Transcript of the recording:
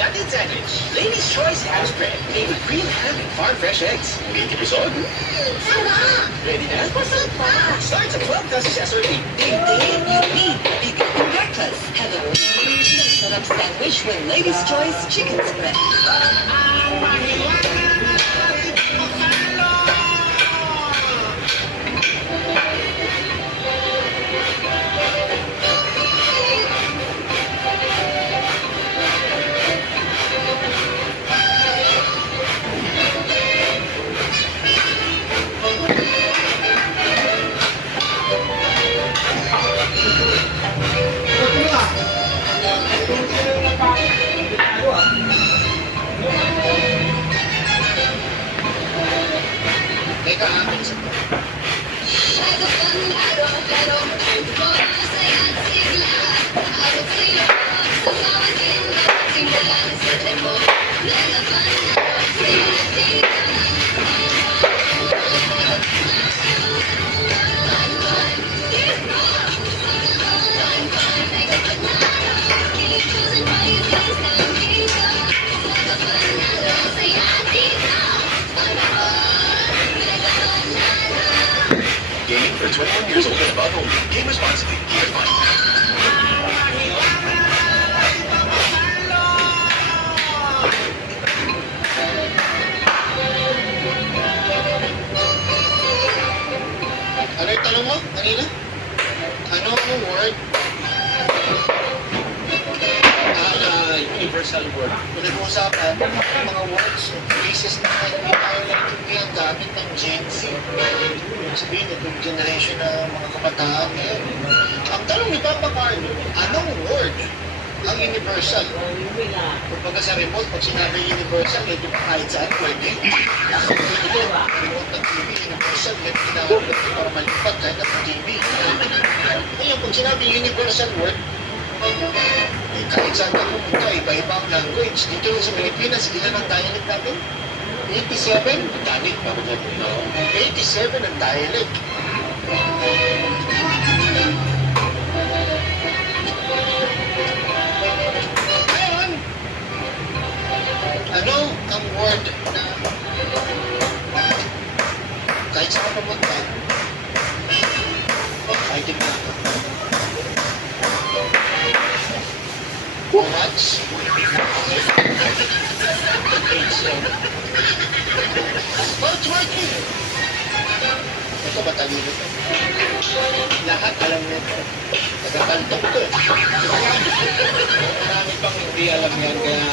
McNugget sandwich. Lady's Choice House bread made with green ham and farm fresh eggs. Ready to resolve? Sarap! Ready na? Busog pa! Starts at 12 pesos SRP. Day-day, you need big breakfast. Have a sarap sandwich with Lady's Choice Chicken Spread. Teka, akin sa Game for 21 years old and above only. Game responsibly. Here's mine. Ano yung tanong mo kanina? Ano ang word? Universal word. Pinag-uusapan ang mga words o phrases na hindi tayo naiintindihan gamit ng Gen Z. Sabihin, itong generation ng mga kabataan ngayon. Ang tanong ni Papa Carlo, anong word ang universal? Kumbaga sa remote, pag sinabi universal, ito pa kahit saan pwede. Ito, remote ng TV, universal, may tinawag ko para malipat kahit ang TV. Ngayon, kung sinabi universal word, kahit saan ka pumunta, iba-iba ang language. Dito sa Pilipinas, ilan ang dialect natin? 87? Dialect pa ko no? 87 ang dialect. Ngayon, ano ang word na kahit saan ka pumunta, kahit yung watch. What's working? Ito matalino to. Lahat alam nyo ito. Nagakantok to. Marami pang hindi alam yan kaya